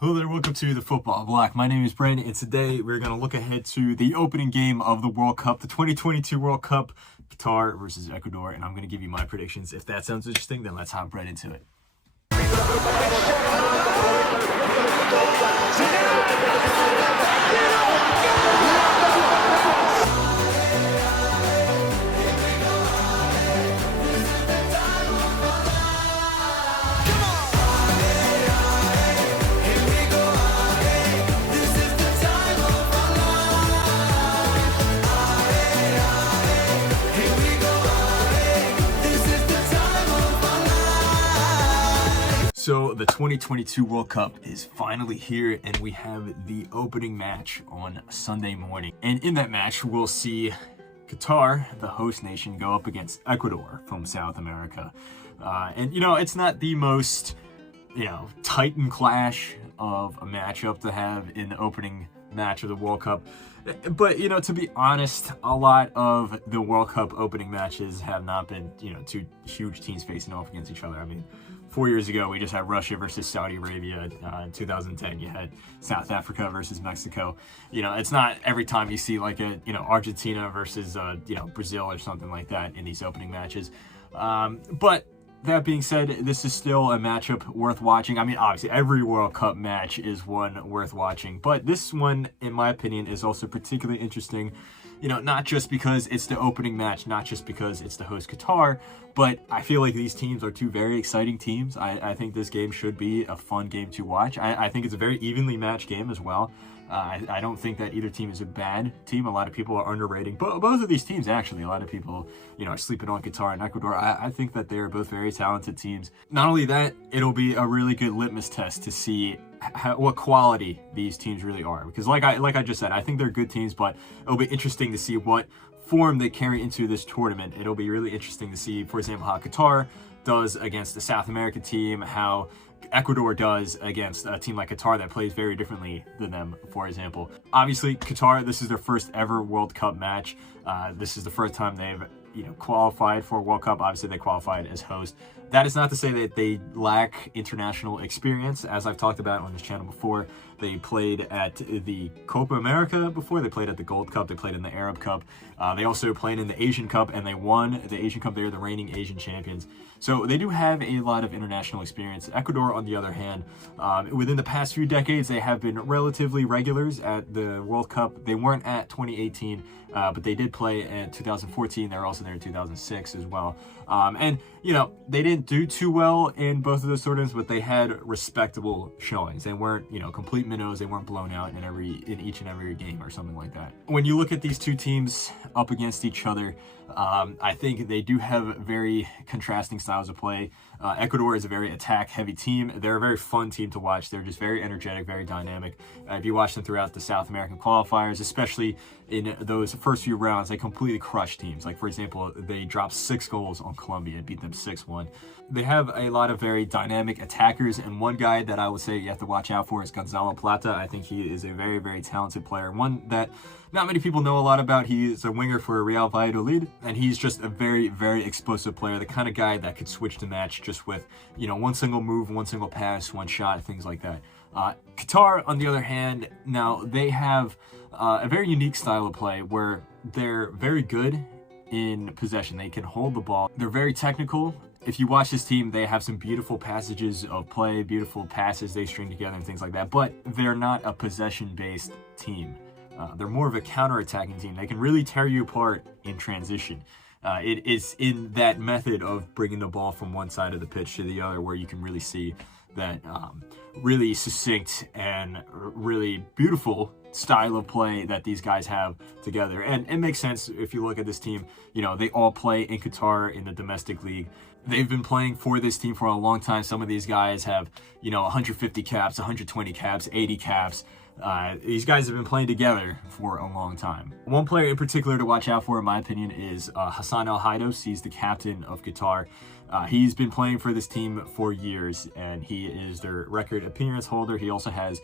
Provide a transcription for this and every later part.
Hello there, welcome to the Football Bloc. My name is Brandon, and today we're going to look ahead to the opening game of the World Cup, the 2022 World Cup, Qatar versus Ecuador, and I'm going to give you my predictions. If that sounds interesting, then let's hop right into it. So the 2022 World Cup is finally here, and we have the opening match on Sunday morning. And in that match, we'll see Qatar, the host nation, go up against Ecuador from South America. And it's not the most, titan clash of a matchup to have in the opening match of the World Cup. But, to be honest, a lot of the World Cup opening matches have not been, two huge teams facing off against each other. I mean, 4 years ago, we just had Russia versus Saudi Arabia. In 2010, you had South Africa versus Mexico. It's not every time you see like a, Argentina versus, Brazil or something like that in these opening matches. But that being said, this is still a matchup worth watching. I mean, obviously, every World Cup match is one worth watching. But this one, in my opinion, is also particularly interesting. Not just because it's the opening match, not just because it's the host Qatar, but I feel like these teams are two very exciting teams. I think this game should be a fun game to watch. I think it's a very evenly matched game as well. I don't think that either team is a bad team. A lot of people are underrating both of these teams, actually. A lot of people, are sleeping on Qatar and Ecuador. I think that they're both very talented teams. Not only that, it'll be a really good litmus test to see what quality these teams really are. Because like I just said, I think they're good teams, but it'll be interesting to see what form they carry into this tournament. It'll be really interesting to see, for example, how Qatar does against the South American team, how Ecuador does against a team like Qatar that plays very differently than them, for example. Obviously, Qatar, this is their first ever World Cup match. This is the first time they've qualified for a World Cup. Obviously, they qualified as host. That is not to say that they lack international experience. As I've talked about on this channel before, they played at the Copa America before. They played at the Gold Cup. They played in the Arab Cup. They also played in the Asian Cup, and they won the Asian Cup. They're the reigning Asian champions. So they do have a lot of international experience. Ecuador, on the other hand, within the past few decades, they have been relatively regulars at the World Cup. They weren't at 2018, but they did play in 2014. They were also there in 2006 as well. And they didn't do too well in both of those tournaments, but they had respectable showings. They weren't, complete minnows. They weren't blown out in each and every game or something like that. When you look at these two teams up against each other, I think they do have very contrasting styles of play. Ecuador is a very attack-heavy team. They're a very fun team to watch. They're just very energetic, very dynamic. If you watch them throughout the South American qualifiers, especially in those first few rounds, they completely crush teams. Like, for example, they dropped 6 goals on Colombia and beat them 6-1. They have a lot of very dynamic attackers, and one guy that I would say you have to watch out for is Gonzalo Plata. I think he is a very, very talented player, one that not many people know a lot about. He is a winger for Real Valladolid, and he's just a very, very explosive player, the kind of guy that could switch the match just with, one single move, one single pass, one shot, things like that. Qatar, on the other hand, now they have a very unique style of play where they're very good in possession. They can hold the ball. They're very technical. If you watch this team, they have some beautiful passages of play, beautiful passes they string together and things like that, but they're not a possession-based team. They're more of a counter-attacking team. They can really tear you apart in transition. It is in that method of bringing the ball from one side of the pitch to the other where you can really see that really succinct and really beautiful style of play that these guys have together. And it makes sense if you look at this team. They all play in Qatar in the domestic league. They've been playing for this team for a long time. Some of these guys have, 150 caps, 120 caps, 80 caps. These guys have been playing together for a long time. One player in particular to watch out for, in my opinion, is Hassan El Haidos. He's the captain of Qatar. He's been playing for this team for years, and he is their record appearance holder. He also has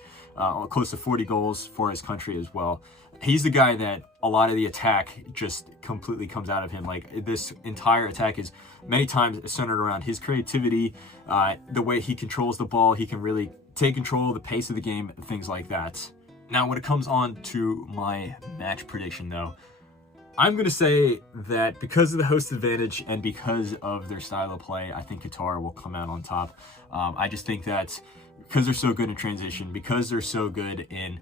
close to 40 goals for his country as well. He's the guy that a lot of the attack just completely comes out of him. Like, this entire attack is many times centered around his creativity, the way he controls the ball. He can really take control of the pace of the game, things like that. Now, when it comes on to my match prediction, though, I'm going to say that because of the host advantage and because of their style of play, I think Qatar will come out on top. I just think that because they're so good in transition, because they're so good in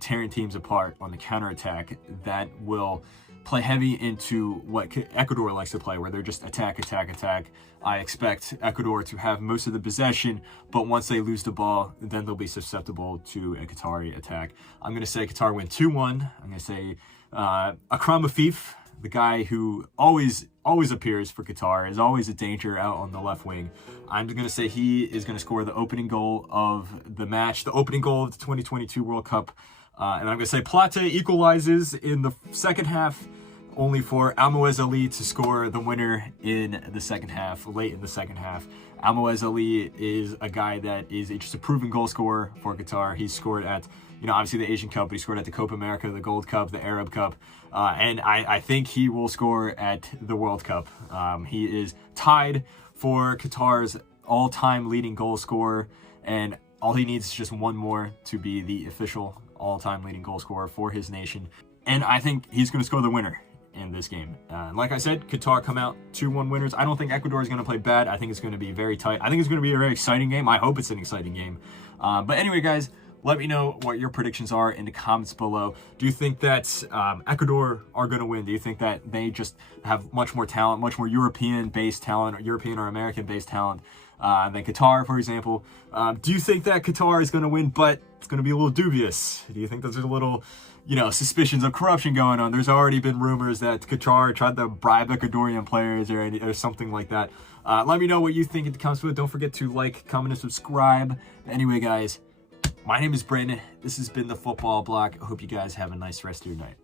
tearing teams apart on the counterattack, that will play heavy into what Ecuador likes to play, where they're just attack, attack, attack. I expect Ecuador to have most of the possession, but once they lose the ball, then they'll be susceptible to a Qatari attack. I'm going to say Qatar win 2-1. I'm going to say Akram Afif, the guy who always appears for Qatar, is always a danger out on the left wing. I'm going to say he is going to score the opening goal of the match, the opening goal of the 2022 World Cup. And I'm going to say Plata equalizes in the second half, only for Almoez Ali to score the winner in the second half, late in the second half. Almoez Ali is a guy that is just a proven goal scorer for Qatar. He's scored at, obviously the Asian Cup, but he scored at the Copa America, the Gold Cup, the Arab Cup. And I think he will score at the World Cup. He is tied for Qatar's all-time leading goal scorer, and all he needs is just one more to be the official all-time leading goal scorer for his nation. And I think he's going to score the winner in this game. Like I said, Qatar come out 2-1 winners. I don't think Ecuador is going to play bad. I think it's going to be very tight. I think it's going to be a very exciting game. I hope it's an exciting game. But anyway, guys, let me know what your predictions are in the comments below. Do you think that Ecuador are going to win? Do you think that they just have much more talent, much more European-based talent, or European or American-based talent than Qatar, for example? Do you think that Qatar is going to win, but it's going to be a little dubious? Do you think there's a little, suspicions of corruption going on? There's already been rumors that Qatar tried to bribe Ecuadorian players or something like that. Let me know what you think in the comments below. Don't forget to like, comment, and subscribe. Anyway, guys, my name is Brandon. This has been the Football Bloc. I hope you guys have a nice rest of your night.